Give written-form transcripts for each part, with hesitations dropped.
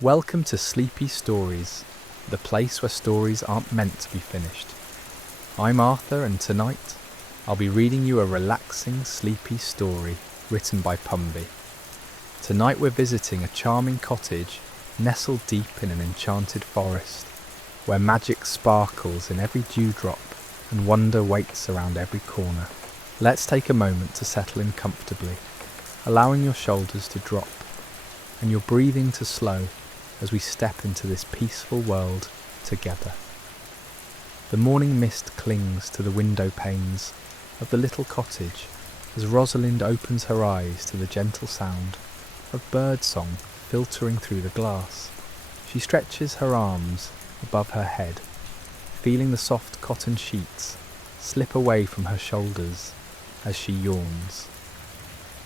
Welcome to Sleepy Stories, the place where stories aren't meant to be finished. I'm Arthur, and tonight I'll be reading you a relaxing, sleepy story written by Pumby. Tonight we're visiting a charming cottage nestled deep in an enchanted forest, where magic sparkles in every dewdrop and wonder waits around every corner. Let's take a moment to settle in comfortably, allowing your shoulders to drop and your breathing to slow as we step into this peaceful world together. The morning mist clings to the window panes of the little cottage as Rosalind opens her eyes to the gentle sound of birdsong filtering through the glass. She stretches her arms above her head, feeling the soft cotton sheets slip away from her shoulders as she yawns.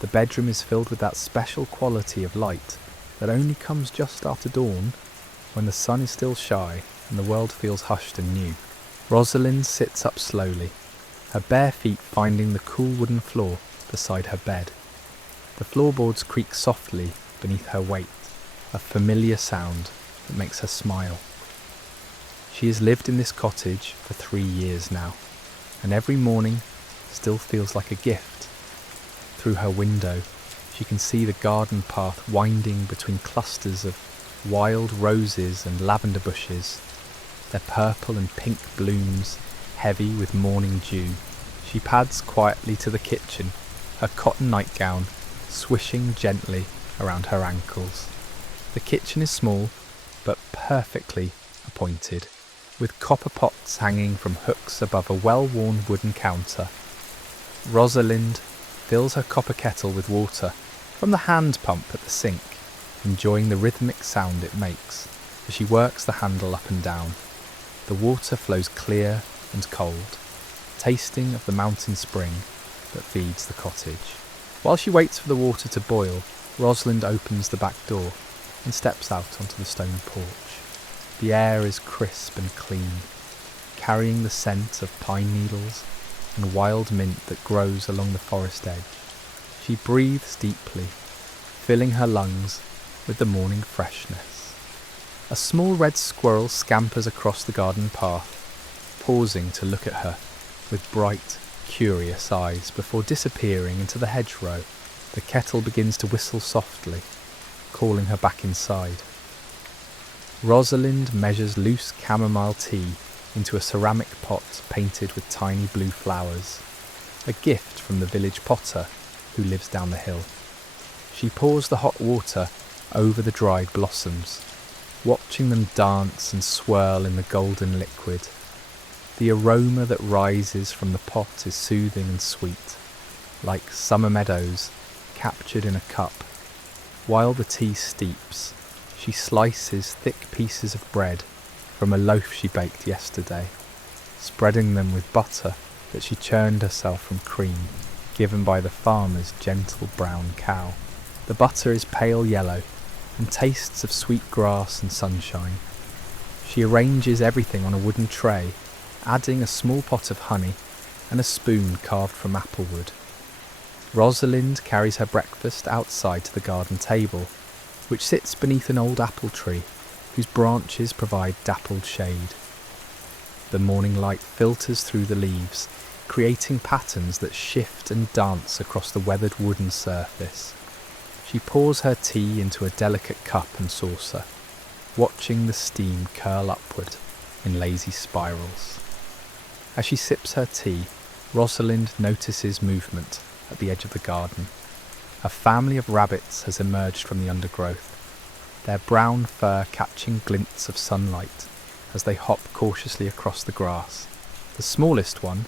The bedroom is filled with that special quality of light that only comes just after dawn, when the sun is still shy and the world feels hushed and new. Rosalind sits up slowly, her bare feet finding the cool wooden floor beside her bed. The floorboards creak softly beneath her weight, a familiar sound that makes her smile. She has lived in this cottage for 3 years now, and every morning still feels like a gift. Through her window, she can see the garden path winding between clusters of wild roses and lavender bushes, their purple and pink blooms heavy with morning dew. She pads quietly to the kitchen, her cotton nightgown swishing gently around her ankles. The kitchen is small, but perfectly appointed, with copper pots hanging from hooks above a well-worn wooden counter. Rosalind fills her copper kettle with water from the hand pump at the sink, enjoying the rhythmic sound it makes as she works the handle up and down. The water flows clear and cold, tasting of the mountain spring that feeds the cottage. While she waits for the water to boil, Rosalind opens the back door and steps out onto the stone porch. The air is crisp and clean, carrying the scent of pine needles and wild mint that grows along the forest edge. She breathes deeply, filling her lungs with the morning freshness. A small red squirrel scampers across the garden path, pausing to look at her with bright, curious eyes before disappearing into the hedgerow. The kettle begins to whistle softly, calling her back inside. Rosalind measures loose chamomile tea into a ceramic pot painted with tiny blue flowers, a gift from the village potter who lives down the hill. She pours the hot water over the dried blossoms, watching them dance and swirl in the golden liquid. The aroma that rises from the pot is soothing and sweet, like summer meadows captured in a cup. While the tea steeps, she slices thick pieces of bread from a loaf she baked yesterday, spreading them with butter that she churned herself from cream given by the farmer's gentle brown cow. The butter is pale yellow and tastes of sweet grass and sunshine. She arranges everything on a wooden tray, adding a small pot of honey and a spoon carved from apple wood. Rosalind carries her breakfast outside to the garden table, which sits beneath an old apple tree whose branches provide dappled shade. The morning light filters through the leaves, creating patterns that shift and dance across the weathered wooden surface. She pours her tea into a delicate cup and saucer, watching the steam curl upward in lazy spirals. As she sips her tea, Rosalind notices movement at the edge of the garden. A family of rabbits has emerged from the undergrowth, their brown fur catching glints of sunlight as they hop cautiously across the grass. The smallest one,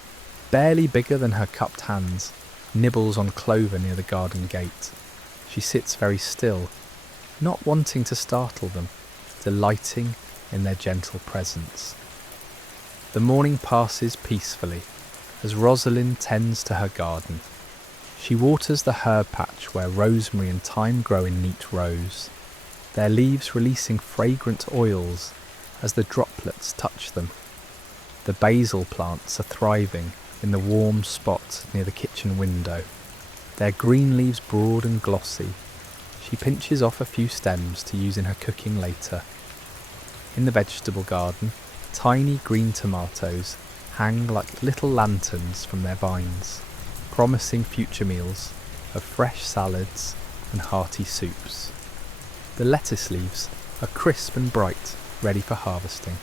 barely bigger than her cupped hands, nibbles on clover near the garden gate. She sits very still, not wanting to startle them, delighting in their gentle presence. The morning passes peacefully as Rosalind tends to her garden. She waters the herb patch where rosemary and thyme grow in neat rows, their leaves releasing fragrant oils as the droplets touch them. The basil plants are thriving in the warm spot near the kitchen window, their green leaves broad and glossy. She pinches off a few stems to use in her cooking later. In the vegetable garden, tiny green tomatoes hang like little lanterns from their vines, promising future meals of fresh salads and hearty soups. The lettuce leaves are crisp and bright, ready for harvesting.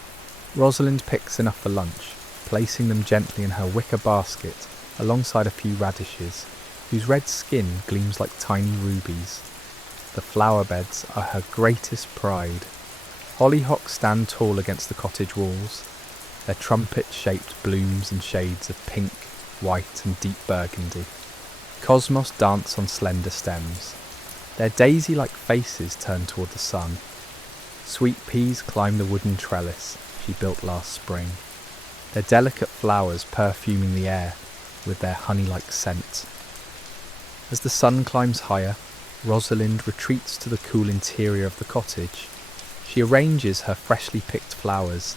Rosalind picks enough for lunch, placing them gently in her wicker basket alongside a few radishes, whose red skin gleams like tiny rubies. The flower beds are her greatest pride. Hollyhocks stand tall against the cottage walls, their trumpet-shaped blooms and shades of pink, white and deep burgundy. Cosmos dance on slender stems, their daisy-like faces turned toward the sun. Sweet peas climb the wooden trellis she built last spring, their delicate flowers perfuming the air with their honey-like scent. As the sun climbs higher, Rosalind retreats to the cool interior of the cottage. She arranges her freshly picked flowers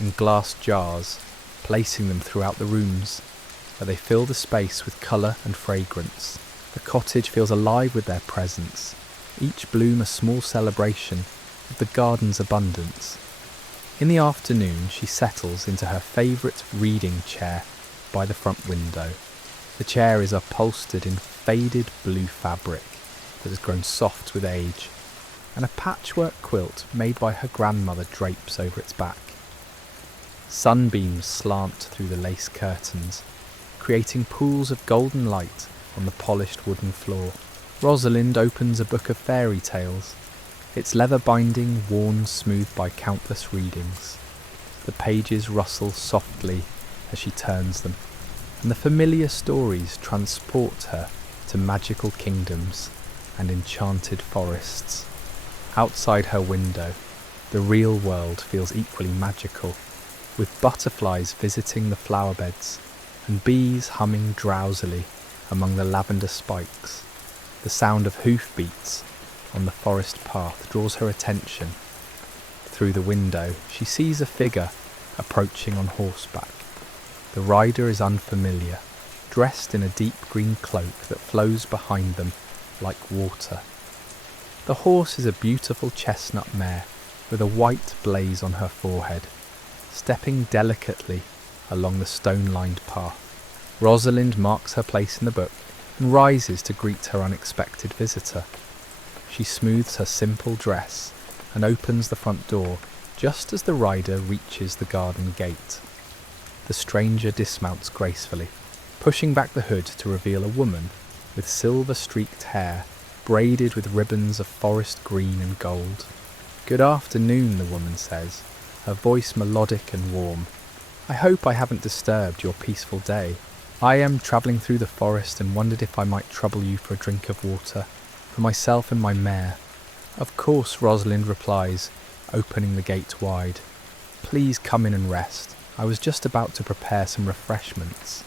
in glass jars, placing them throughout the rooms, where they fill the space with colour and fragrance. The cottage feels alive with their presence, each bloom a small celebration of the garden's abundance. In the afternoon, she settles into her favourite reading chair by the front window. The chair is upholstered in faded blue fabric that has grown soft with age, and a patchwork quilt made by her grandmother drapes over its back. Sunbeams slant through the lace curtains, creating pools of golden light on the polished wooden floor. Rosalind opens a book of fairy tales, its leather binding worn smooth by countless readings. The pages rustle softly as she turns them, and the familiar stories transport her to magical kingdoms and enchanted forests. Outside her window, the real world feels equally magical, with butterflies visiting the flower beds and bees humming drowsily among the lavender spikes. The sound of hoofbeats on the forest path draws her attention. Through the window, she sees a figure approaching on horseback. The rider is unfamiliar, dressed in a deep green cloak that flows behind them like water. The horse is a beautiful chestnut mare with a white blaze on her forehead, stepping delicately along the stone-lined path. Rosalind marks her place in the book and rises to greet her unexpected visitor. She smooths her simple dress and opens the front door just as the rider reaches the garden gate. The stranger dismounts gracefully, pushing back the hood to reveal a woman with silver-streaked hair braided with ribbons of forest green and gold. "Good afternoon," the woman says, her voice melodic and warm. "I hope I haven't disturbed your peaceful day. I am travelling through the forest and wondered if I might trouble you for a drink of water, for myself and my mare." "Of course," Rosalind replies, opening the gate wide. "Please come in and rest. I was just about to prepare some refreshments."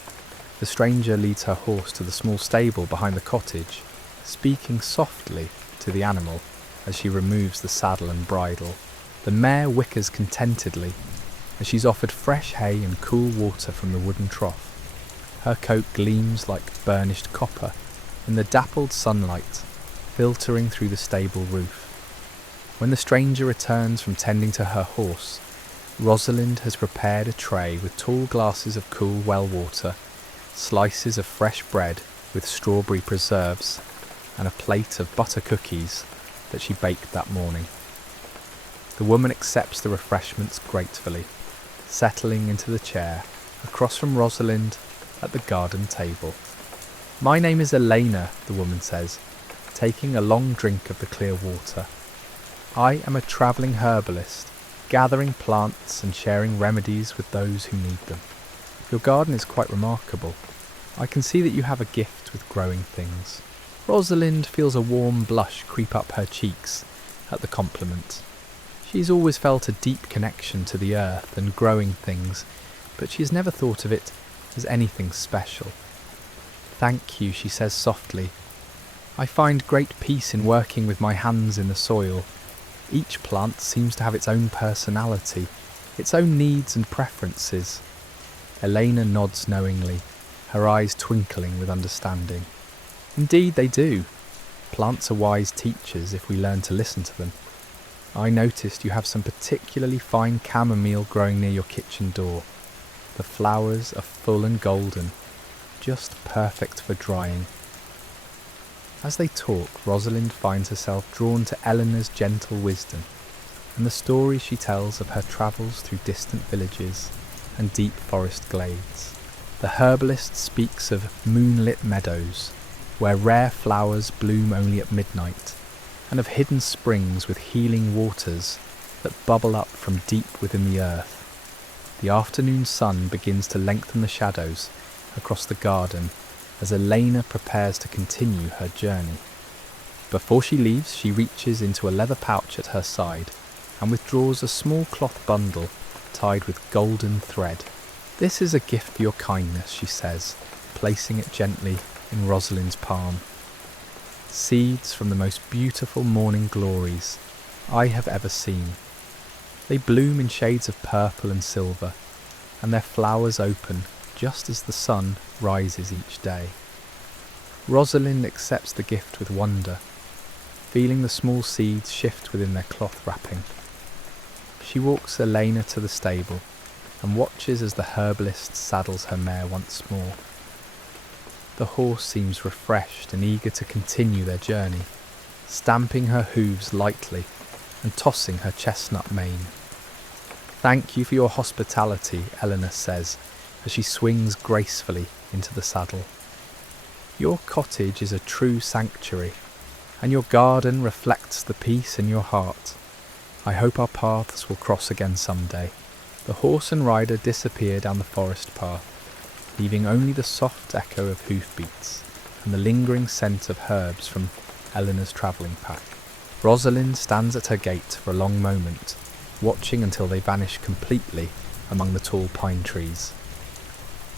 The stranger leads her horse to the small stable behind the cottage, speaking softly to the animal as she removes the saddle and bridle. The mare whickers contentedly as she's offered fresh hay and cool water from the wooden trough. Her coat gleams like burnished copper in the dappled sunlight filtering through the stable roof. When the stranger returns from tending to her horse, Rosalind has prepared a tray with tall glasses of cool well water, slices of fresh bread with strawberry preserves, and a plate of butter cookies that she baked that morning. The woman accepts the refreshments gratefully, settling into the chair across from Rosalind at the garden table. "My name is Elena," the woman says, taking a long drink of the clear water. "I am a travelling herbalist, gathering plants and sharing remedies with those who need them. Your garden is quite remarkable. I can see that you have a gift with growing things." Rosalind feels a warm blush creep up her cheeks at the compliment. She's always felt a deep connection to the earth and growing things, but she has never thought of it as anything special. "Thank you," she says softly. "I find great peace in working with my hands in the soil. Each plant seems to have its own personality, its own needs and preferences." Elena nods knowingly, her eyes twinkling with understanding. "Indeed they do. Plants are wise teachers if we learn to listen to them. I noticed you have some particularly fine chamomile growing near your kitchen door. The flowers are full and golden, just perfect for drying. As they talk, Rosalind finds herself drawn to Eleanor's gentle wisdom and the stories she tells of her travels through distant villages and deep forest glades. The herbalist speaks of moonlit meadows, where rare flowers bloom only at midnight, and of hidden springs with healing waters that bubble up from deep within the earth. The afternoon sun begins to lengthen the shadows across the garden as Elena prepares to continue her journey. Before she leaves, she reaches into a leather pouch at her side and withdraws a small cloth bundle tied with golden thread. "This is a gift for your kindness," she says, placing it gently in Rosalind's palm. "Seeds from the most beautiful morning glories I have ever seen. They bloom in shades of purple and silver, and their flowers open just as the sun rises each day." Rosalind accepts the gift with wonder, feeling the small seeds shift within their cloth wrapping. She walks Elena to the stable and watches as the herbalist saddles her mare once more. The horse seems refreshed and eager to continue their journey, stamping her hooves lightly and tossing her chestnut mane. "Thank you for your hospitality," Eleanor says as she swings gracefully into the saddle. "Your cottage is a true sanctuary, and your garden reflects the peace in your heart. I hope our paths will cross again someday." The horse and rider disappear down the forest path, leaving only the soft echo of hoofbeats and the lingering scent of herbs from Eleanor's travelling pack. Rosalind stands at her gate for a long moment, watching until they vanish completely among the tall pine trees.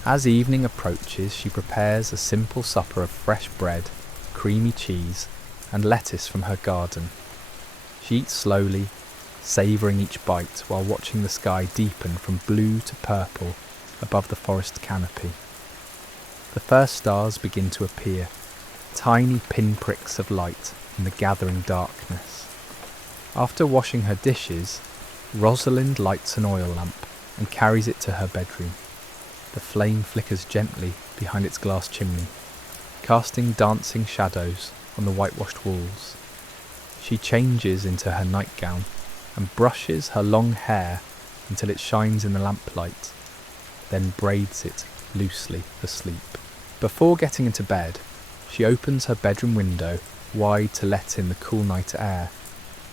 As evening approaches, she prepares a simple supper of fresh bread, creamy cheese, and lettuce from her garden. She eats slowly, savouring each bite while watching the sky deepen from blue to purple above the forest canopy. The first stars begin to appear, tiny pinpricks of light in the gathering darkness. After washing her dishes, Rosalind lights an oil lamp and carries it to her bedroom. The flame flickers gently behind its glass chimney, casting dancing shadows on the whitewashed walls. She changes into her nightgown and brushes her long hair until it shines in the lamplight, then braids it loosely for sleep. Before getting into bed, she opens her bedroom window wide to let in the cool night air.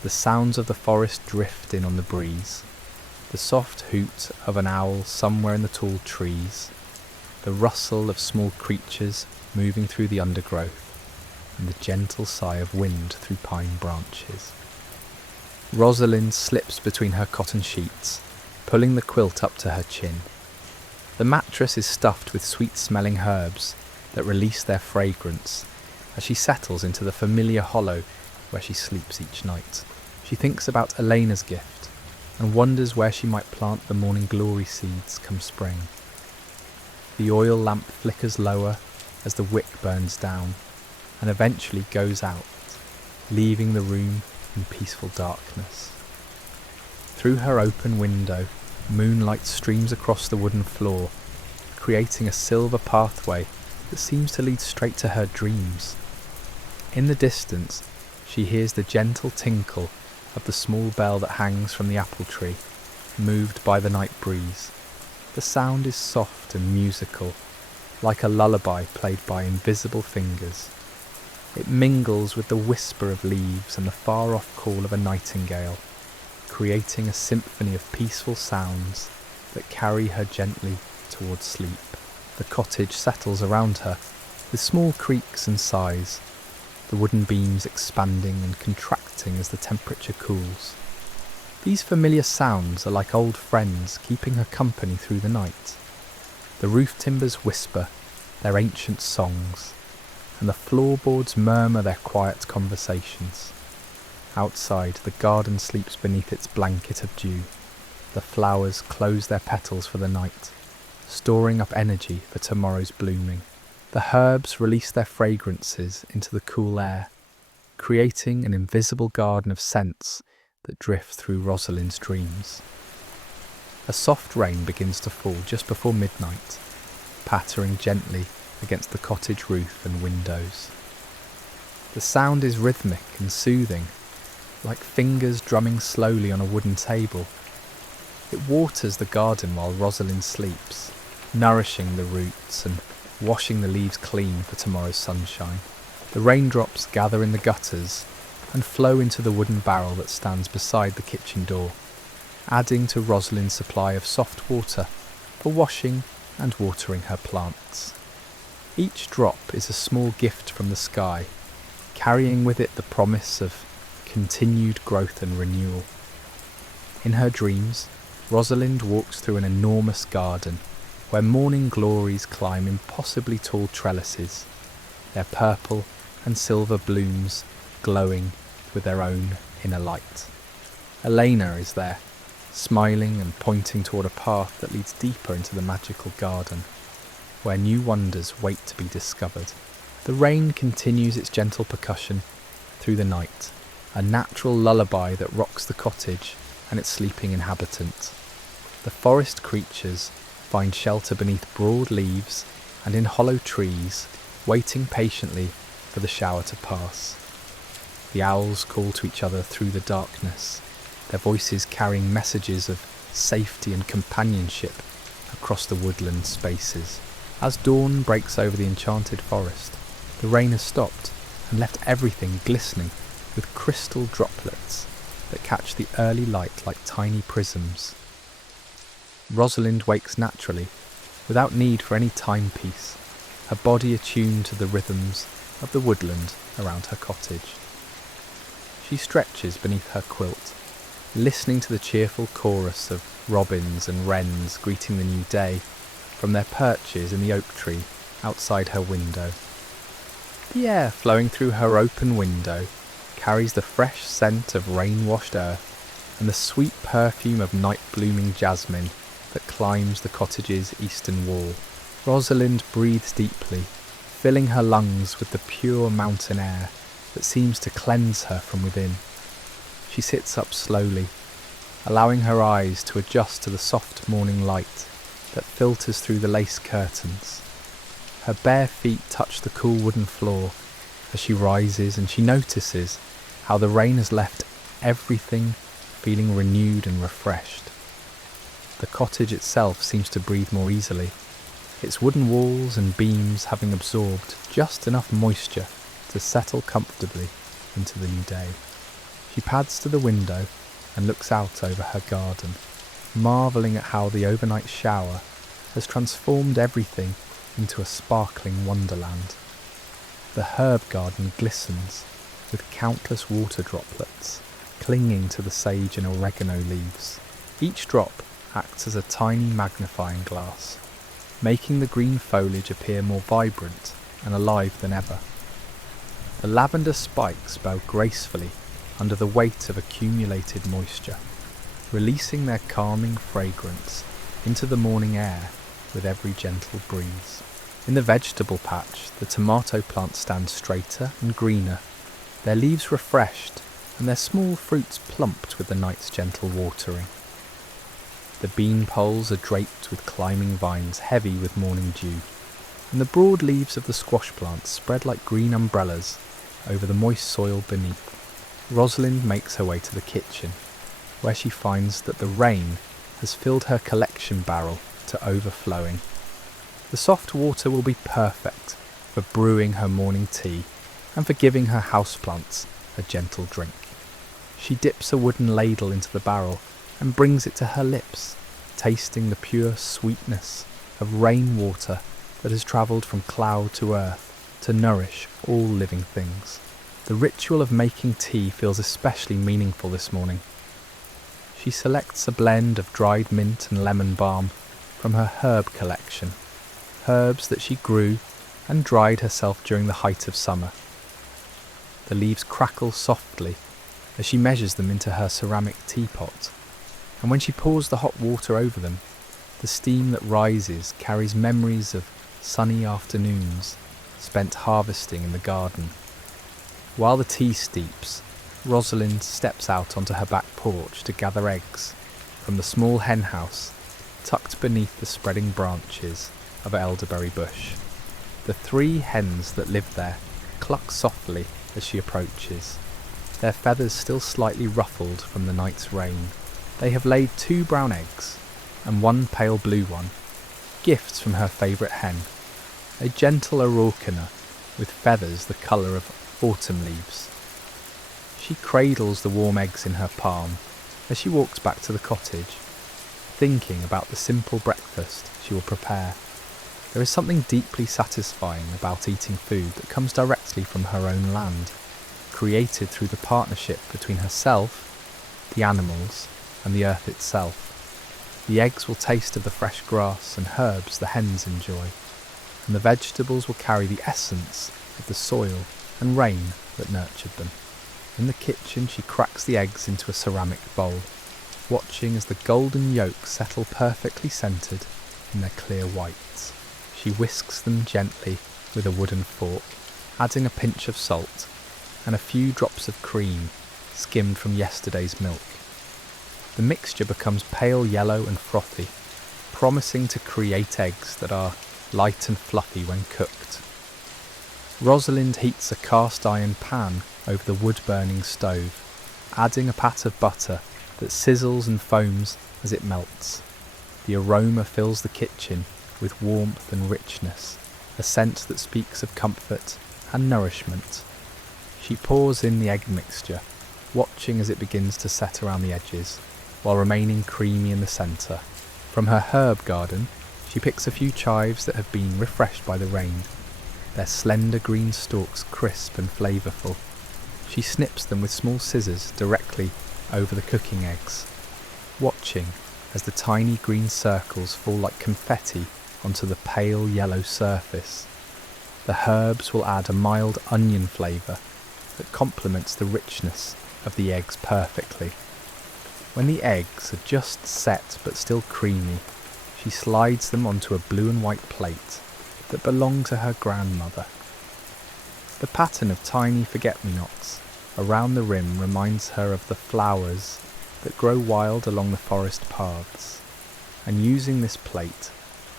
The sounds of the forest drift in on the breeze, the soft hoot of an owl somewhere in the tall trees, the rustle of small creatures moving through the undergrowth, and the gentle sigh of wind through pine branches. Rosalind slips between her cotton sheets, pulling the quilt up to her chin. The mattress is stuffed with sweet-smelling herbs that release their fragrance as she settles into the familiar hollow where she sleeps each night. She thinks about Elena's gift and wonders where she might plant the morning glory seeds come spring. The oil lamp flickers lower as the wick burns down and eventually goes out, leaving the room in peaceful darkness. Through her open window, moonlight streams across the wooden floor, creating a silver pathway that seems to lead straight to her dreams. In the distance, she hears the gentle tinkle of the small bell that hangs from the apple tree, moved by the night breeze. The sound is soft and musical, like a lullaby played by invisible fingers. It mingles with the whisper of leaves and the far-off call of a nightingale, creating a symphony of peaceful sounds that carry her gently towards sleep. The cottage settles around her, with small creaks and sighs, the wooden beams expanding and contracting as the temperature cools. These familiar sounds are like old friends keeping her company through the night. The roof timbers whisper their ancient songs, and the floorboards murmur their quiet conversations. Outside, the garden sleeps beneath its blanket of dew. The flowers close their petals for the night, storing up energy for tomorrow's blooming. The herbs release their fragrances into the cool air, creating an invisible garden of scents that drift through Rosalind's dreams. A soft rain begins to fall just before midnight, pattering gently against the cottage roof and windows. The sound is rhythmic and soothing, like fingers drumming slowly on a wooden table. It waters the garden while Rosalind sleeps, nourishing the roots and washing the leaves clean for tomorrow's sunshine. The raindrops gather in the gutters and flow into the wooden barrel that stands beside the kitchen door, adding to Rosalind's supply of soft water for washing and watering her plants. Each drop is a small gift from the sky, carrying with it the promise of continued growth and renewal. In her dreams, Rosalind walks through an enormous garden where morning glories climb impossibly tall trellises, their purple and silver blooms glowing with their own inner light. Elena is there, smiling and pointing toward a path that leads deeper into the magical garden, where new wonders wait to be discovered. The rain continues its gentle percussion through the night, a natural lullaby that rocks the cottage and its sleeping inhabitant. The forest creatures find shelter beneath broad leaves and in hollow trees, waiting patiently for the shower to pass. The owls call to each other through the darkness, their voices carrying messages of safety and companionship across the woodland spaces. As dawn breaks over the enchanted forest, the rain has stopped and left everything glistening with crystal droplets that catch the early light like tiny prisms. Rosalind wakes naturally, without need for any timepiece, her body attuned to the rhythms of the woodland around her cottage. She stretches beneath her quilt, listening to the cheerful chorus of robins and wrens greeting the new day from their perches in the oak tree outside her window. The air flowing through her open window carries the fresh scent of rain-washed earth and the sweet perfume of night-blooming jasmine that climbs the cottage's eastern wall. Rosalind breathes deeply, filling her lungs with the pure mountain air that seems to cleanse her from within. She sits up slowly, allowing her eyes to adjust to the soft morning light that filters through the lace curtains. Her bare feet touch the cool wooden floor as she rises, and she notices how the rain has left everything feeling renewed and refreshed. The cottage itself seems to breathe more easily, its wooden walls and beams having absorbed just enough moisture to settle comfortably into the new day. She pads to the window and looks out over her garden, marvelling at how the overnight shower has transformed everything into a sparkling wonderland. The herb garden glistens with countless water droplets clinging to the sage and oregano leaves. Each drop acts as a tiny magnifying glass, making the green foliage appear more vibrant and alive than ever. The lavender spikes bow gracefully under the weight of accumulated moisture, releasing their calming fragrance into the morning air with every gentle breeze. In the vegetable patch, the tomato plants stand straighter and greener, their leaves refreshed and their small fruits plumped with the night's gentle watering. The bean poles are draped with climbing vines heavy with morning dew, and the broad leaves of the squash plants spread like green umbrellas over the moist soil beneath. Rosalind makes her way to the kitchen, where she finds that the rain has filled her collection barrel to overflowing. The soft water will be perfect for brewing her morning tea and for giving her houseplants a gentle drink. She dips a wooden ladle into the barrel and brings it to her lips, tasting the pure sweetness of rainwater that has travelled from cloud to earth to nourish all living things. The ritual of making tea feels especially meaningful this morning. She selects a blend of dried mint and lemon balm from her herb collection, herbs that she grew and dried herself during the height of summer. The leaves crackle softly as she measures them into her ceramic teapot, and when she pours the hot water over them, the steam that rises carries memories of sunny afternoons spent harvesting in the garden. While the tea steeps, Rosalind steps out onto her back porch to gather eggs from the small hen house tucked beneath the spreading branches of an elderberry bush. The 3 hens that live there cluck softly as she approaches, their feathers still slightly ruffled from the night's rain. They have laid 2 brown eggs and 1 pale blue one, gifts from her favourite hen, a gentle Araucana with feathers the colour of autumn leaves. She cradles the warm eggs in her palm as she walks back to the cottage, thinking about the simple breakfast she will prepare. There is something deeply satisfying about eating food that comes directly from her own land, created through the partnership between herself, the animals, and the earth itself. The eggs will taste of the fresh grass and herbs the hens enjoy, and the vegetables will carry the essence of the soil and rain that nurtured them. In the kitchen she cracks the eggs into a ceramic bowl, watching as the golden yolks settle perfectly centred in their clear whites. She whisks them gently with a wooden fork, adding a pinch of salt and a few drops of cream skimmed from yesterday's milk. The mixture becomes pale yellow and frothy, promising to create eggs that are light and fluffy when cooked. Rosalind heats a cast iron pan over the wood-burning stove, adding a pat of butter that sizzles and foams as it melts. The aroma fills the kitchen with warmth and richness, a scent that speaks of comfort and nourishment. She pours in the egg mixture, watching as it begins to set around the edges, while remaining creamy in the centre. From her herb garden, she picks a few chives that have been refreshed by the rain, their slender green stalks crisp and flavourful. She snips them with small scissors directly over the cooking eggs, watching as the tiny green circles fall like confetti onto the pale yellow surface. The herbs will add a mild onion flavour that complements the richness of the eggs perfectly. When the eggs are just set but still creamy, she slides them onto a blue and white plate that belonged to her grandmother. The pattern of tiny forget-me-nots around the rim reminds her of the flowers that grow wild along the forest paths, and using this plate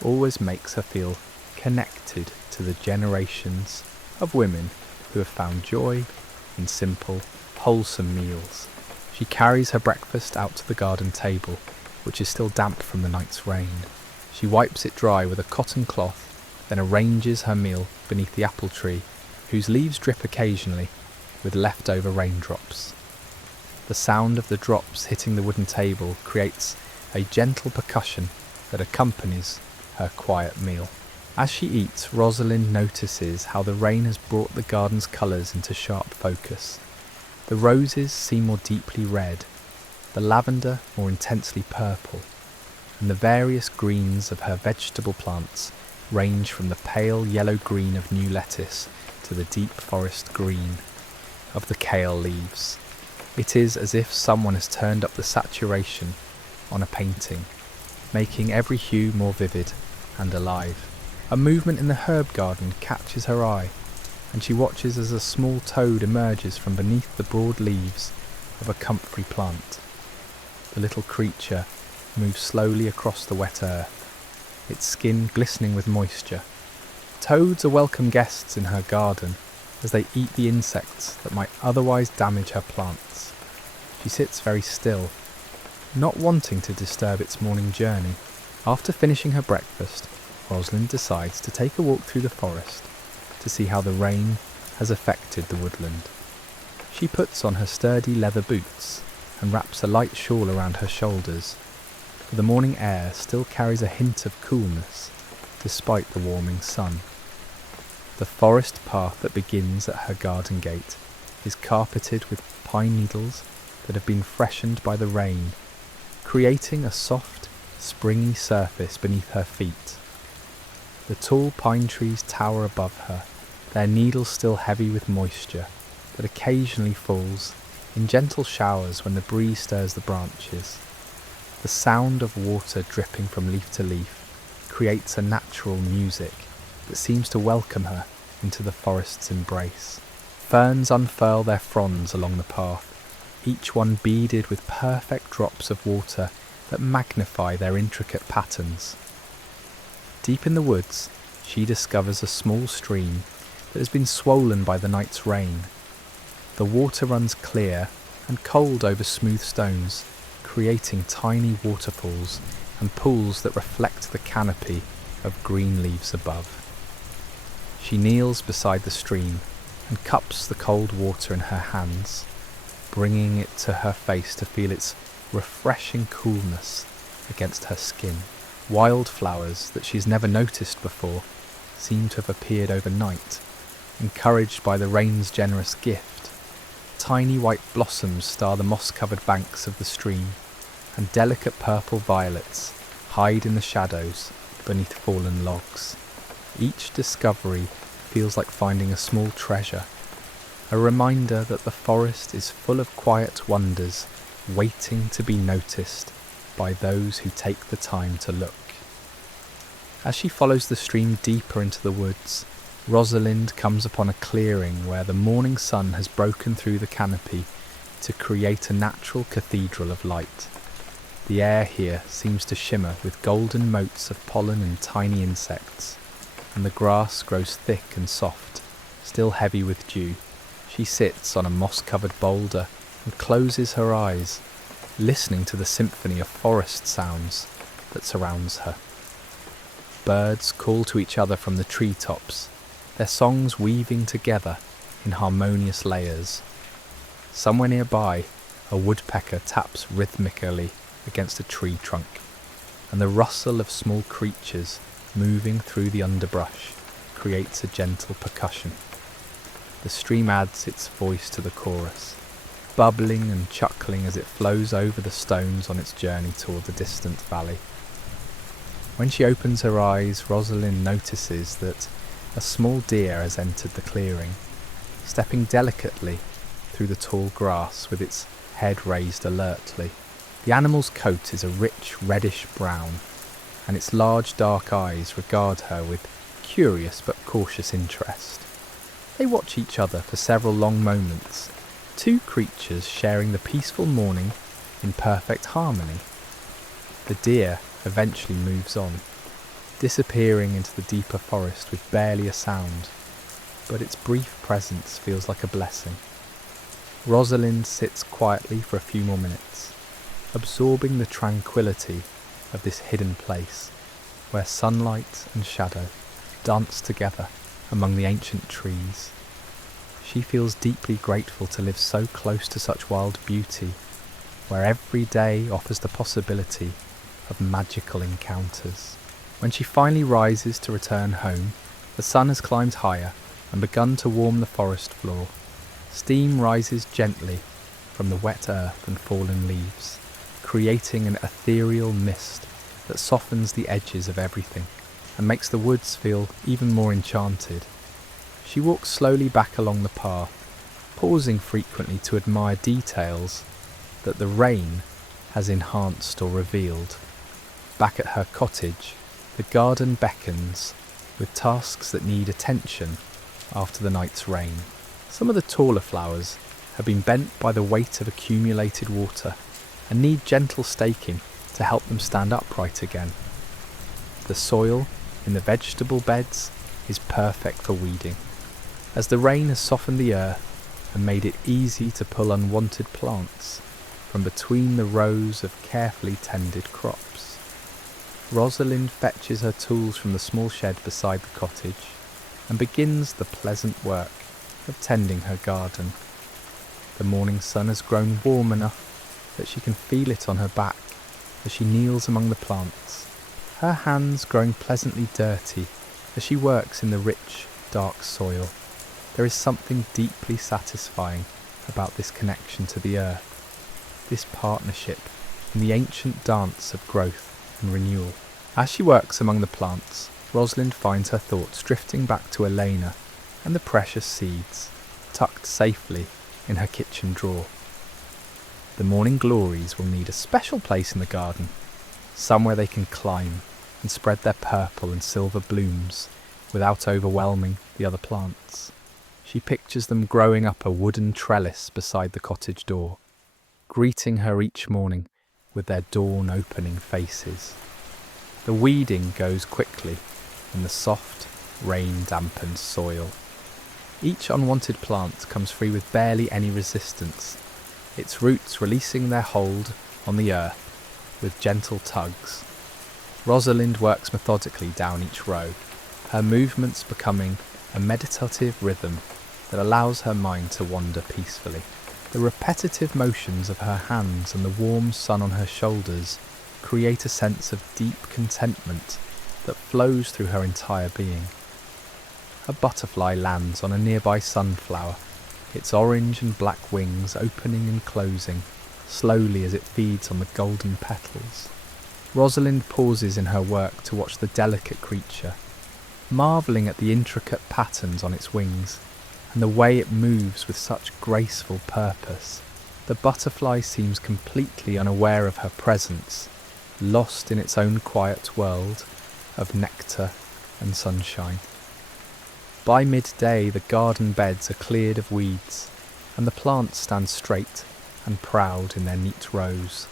always makes her feel connected to the generations of women who have found joy in simple, wholesome meals. She carries her breakfast out to the garden table, which is still damp from the night's rain. She wipes it dry with a cotton cloth, then arranges her meal beneath the apple tree, whose leaves drip occasionally with leftover raindrops. The sound of the drops hitting the wooden table creates a gentle percussion that accompanies her quiet meal. As she eats, Rosalind notices how the rain has brought the garden's colours into sharp focus. The roses seem more deeply red, the lavender more intensely purple, and the various greens of her vegetable plants range from the pale yellow-green of new lettuce to the deep forest green of the kale leaves. It is as if someone has turned up the saturation on a painting, making every hue more vivid and alive. A movement in the herb garden catches her eye, and she watches as a small toad emerges from beneath the broad leaves of a comfrey plant. The little creature moves slowly across the wet earth, its skin glistening with moisture. Toads are welcome guests in her garden as they eat the insects that might otherwise damage her plants. She sits very still, not wanting to disturb its morning journey. After finishing her breakfast, Rosalind decides to take a walk through the forest to see how the rain has affected the woodland. She puts on her sturdy leather boots and wraps a light shawl around her shoulders, for the morning air still carries a hint of coolness despite the warming sun. The forest path that begins at her garden gate is carpeted with pine needles that have been freshened by the rain, creating a soft, springy surface beneath her feet. The tall pine trees tower above her, their needles still heavy with moisture that occasionally falls in gentle showers when the breeze stirs the branches. The sound of water dripping from leaf to leaf creates a natural music that seems to welcome her into the forest's embrace. Ferns unfurl their fronds along the path, each one beaded with perfect drops of water that magnify their intricate patterns. Deep in the woods, she discovers a small stream that has been swollen by the night's rain. The water runs clear and cold over smooth stones, creating tiny waterfalls and pools that reflect the canopy of green leaves above. She kneels beside the stream and cups the cold water in her hands, bringing it to her face to feel its refreshing coolness against her skin. Wildflowers that she's never noticed before seem to have appeared overnight, encouraged by the rain's generous gift. Tiny white blossoms star the moss-covered banks of the stream, and delicate purple violets hide in the shadows beneath fallen logs. Each discovery feels like finding a small treasure, a reminder that the forest is full of quiet wonders waiting to be noticed by those who take the time to look. As she follows the stream deeper into the woods, Rosalind comes upon a clearing where the morning sun has broken through the canopy to create a natural cathedral of light. The air here seems to shimmer with golden motes of pollen and tiny insects, and the grass grows thick and soft, still heavy with dew. She sits on a moss-covered boulder and closes her eyes, listening to the symphony of forest sounds that surrounds her. Birds call to each other from the treetops, their songs weaving together in harmonious layers. Somewhere nearby, a woodpecker taps rhythmically against a tree trunk, and the rustle of small creatures moving through the underbrush creates a gentle percussion. The stream adds its voice to the chorus, bubbling and chuckling as it flows over the stones on its journey toward the distant valley. When she opens her eyes, Rosalind notices that a small deer has entered the clearing, stepping delicately through the tall grass with its head raised alertly. The animal's coat is a rich reddish brown, and its large dark eyes regard her with curious but cautious interest. They watch each other for several long moments, two creatures sharing the peaceful morning in perfect harmony. The deer eventually moves on, disappearing into the deeper forest with barely a sound, but its brief presence feels like a blessing. Rosalind sits quietly for a few more minutes, absorbing the tranquility of this hidden place, where sunlight and shadow dance together among the ancient trees. She feels deeply grateful to live so close to such wild beauty, where every day offers the possibility of magical encounters. When she finally rises to return home, the sun has climbed higher and begun to warm the forest floor. Steam rises gently from the wet earth and fallen leaves, creating an ethereal mist that softens the edges of everything and makes the woods feel even more enchanted. She walks slowly back along the path, pausing frequently to admire details that the rain has enhanced or revealed. Back at her cottage, the garden beckons with tasks that need attention after the night's rain. Some of the taller flowers have been bent by the weight of accumulated water and need gentle staking to help them stand upright again. The soil in the vegetable beds is perfect for weeding, as the rain has softened the earth and made it easy to pull unwanted plants from between the rows of carefully tended crops. Rosalind fetches her tools from the small shed beside the cottage and begins the pleasant work of tending her garden. The morning sun has grown warm enough that she can feel it on her back as she kneels among the plants, her hands growing pleasantly dirty as she works in the rich, dark soil. There is something deeply satisfying about this connection to the earth, this partnership in the ancient dance of growth and renewal. As she works among the plants, Rosalind finds her thoughts drifting back to Elena and the precious seeds, tucked safely in her kitchen drawer. The morning glories will need a special place in the garden, somewhere they can climb and spread their purple and silver blooms without overwhelming the other plants. She pictures them growing up a wooden trellis beside the cottage door, greeting her each morning with their dawn-opening faces. The weeding goes quickly in the soft, rain-dampened soil. Each unwanted plant comes free with barely any resistance, its roots releasing their hold on the earth with gentle tugs. Rosalind works methodically down each row, her movements becoming a meditative rhythm that allows her mind to wander peacefully. The repetitive motions of her hands and the warm sun on her shoulders create a sense of deep contentment that flows through her entire being. A butterfly lands on a nearby sunflower, its orange and black wings opening and closing slowly as it feeds on the golden petals. Rosalind pauses in her work to watch the delicate creature, marvelling at the intricate patterns on its wings and the way it moves with such graceful purpose. The butterfly seems completely unaware of her presence, lost in its own quiet world of nectar and sunshine. By midday, the garden beds are cleared of weeds, and the plants stand straight and proud in their neat rows.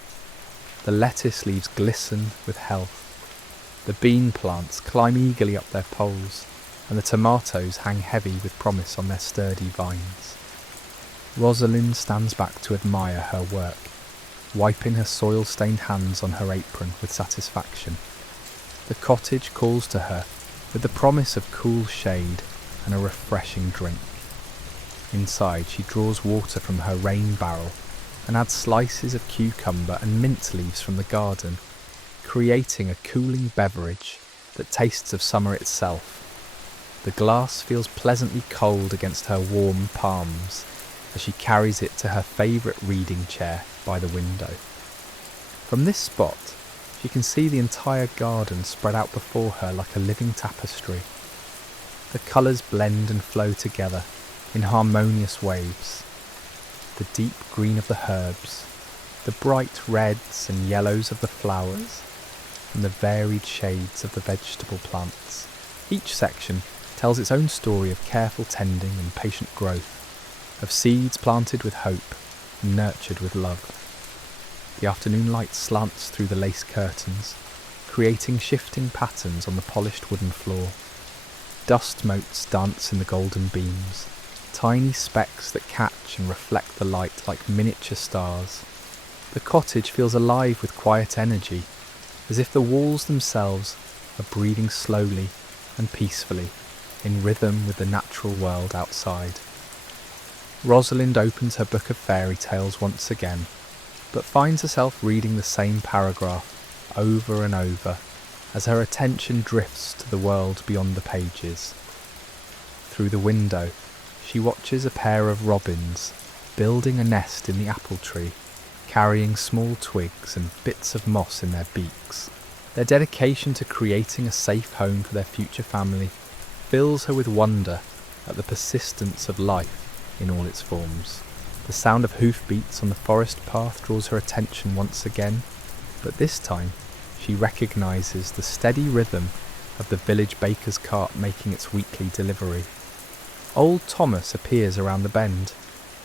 The lettuce leaves glisten with health. The bean plants climb eagerly up their poles, and the tomatoes hang heavy with promise on their sturdy vines. Rosalind stands back to admire her work, wiping her soil-stained hands on her apron with satisfaction. The cottage calls to her with the promise of cool shade and a refreshing drink. Inside, she draws water from her rain barrel and adds slices of cucumber and mint leaves from the garden, creating a cooling beverage that tastes of summer itself. The glass feels pleasantly cold against her warm palms as she carries it to her favourite reading chair by the window. From this spot, she can see the entire garden spread out before her like a living tapestry. The colours blend and flow together in harmonious waves. The deep green of the herbs, the bright reds and yellows of the flowers, and the varied shades of the vegetable plants. Each section tells its own story of careful tending and patient growth, of seeds planted with hope and nurtured with love. The afternoon light slants through the lace curtains, creating shifting patterns on the polished wooden floor. Dust motes dance in the golden beams, tiny specks that catch and reflect the light like miniature stars. The cottage feels alive with quiet energy, as if the walls themselves are breathing slowly and peacefully, in rhythm with the natural world outside. Rosalind opens her book of fairy tales once again, but finds herself reading the same paragraph over and over as her attention drifts to the world beyond the pages. Through the window, she watches a pair of robins building a nest in the apple tree, carrying small twigs and bits of moss in their beaks. Their dedication to creating a safe home for their future family fills her with wonder at the persistence of life in all its forms. The sound of hoofbeats on the forest path draws her attention once again, but this time she recognises the steady rhythm of the village baker's cart making its weekly delivery. Old Thomas appears around the bend,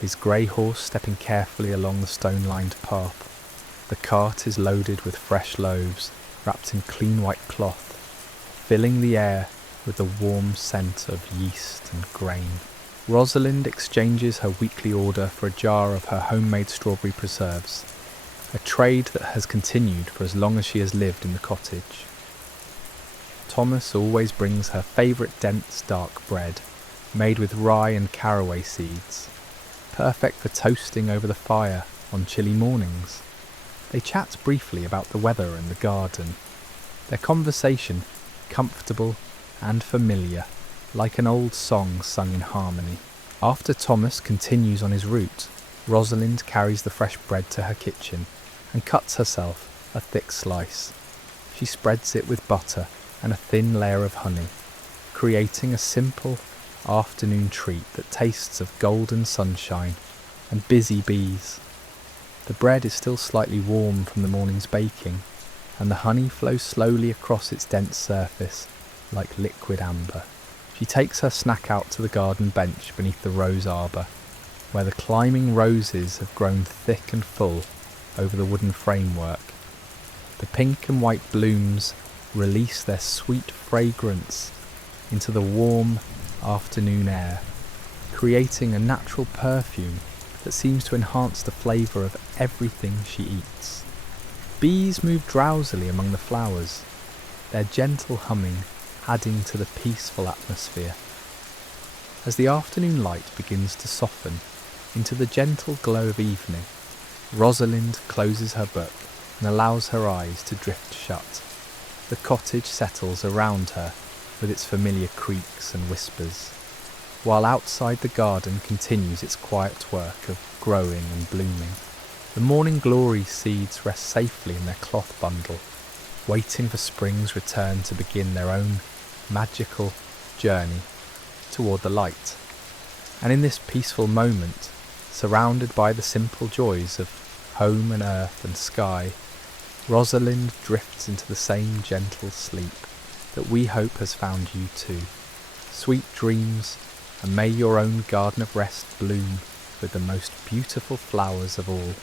his grey horse stepping carefully along the stone-lined path. The cart is loaded with fresh loaves, wrapped in clean white cloth, filling the air with the warm scent of yeast and grain. Rosalind exchanges her weekly order for a jar of her homemade strawberry preserves, a trade that has continued for as long as she has lived in the cottage. Thomas always brings her favourite dense dark bread, made with rye and caraway seeds, perfect for toasting over the fire on chilly mornings. They chat briefly about the weather and the garden, their conversation comfortable and familiar, like an old song sung in harmony. After Thomas continues on his route, Rosalind carries the fresh bread to her kitchen and cuts herself a thick slice. She spreads it with butter and a thin layer of honey, creating a simple afternoon treat that tastes of golden sunshine and busy bees. The bread is still slightly warm from the morning's baking, and the honey flows slowly across its dense surface like liquid amber. She takes her snack out to the garden bench beneath the rose arbour, where the climbing roses have grown thick and full over the wooden framework. The pink and white blooms release their sweet fragrance into the warm afternoon air, creating a natural perfume that seems to enhance the flavour of everything she eats. Bees move drowsily among the flowers, their gentle humming adding to the peaceful atmosphere. As the afternoon light begins to soften into the gentle glow of evening, Rosalind closes her book and allows her eyes to drift shut. The cottage settles around her with its familiar creaks and whispers, while outside the garden continues its quiet work of growing and blooming. The morning glory seeds rest safely in their cloth bundle, waiting for spring's return to begin their own magical journey toward the light. And in this peaceful moment, surrounded by the simple joys of home and earth and sky, Rosalind drifts into the same gentle sleep that we hope has found you too. Sweet dreams, and may your own garden of rest bloom with the most beautiful flowers of all.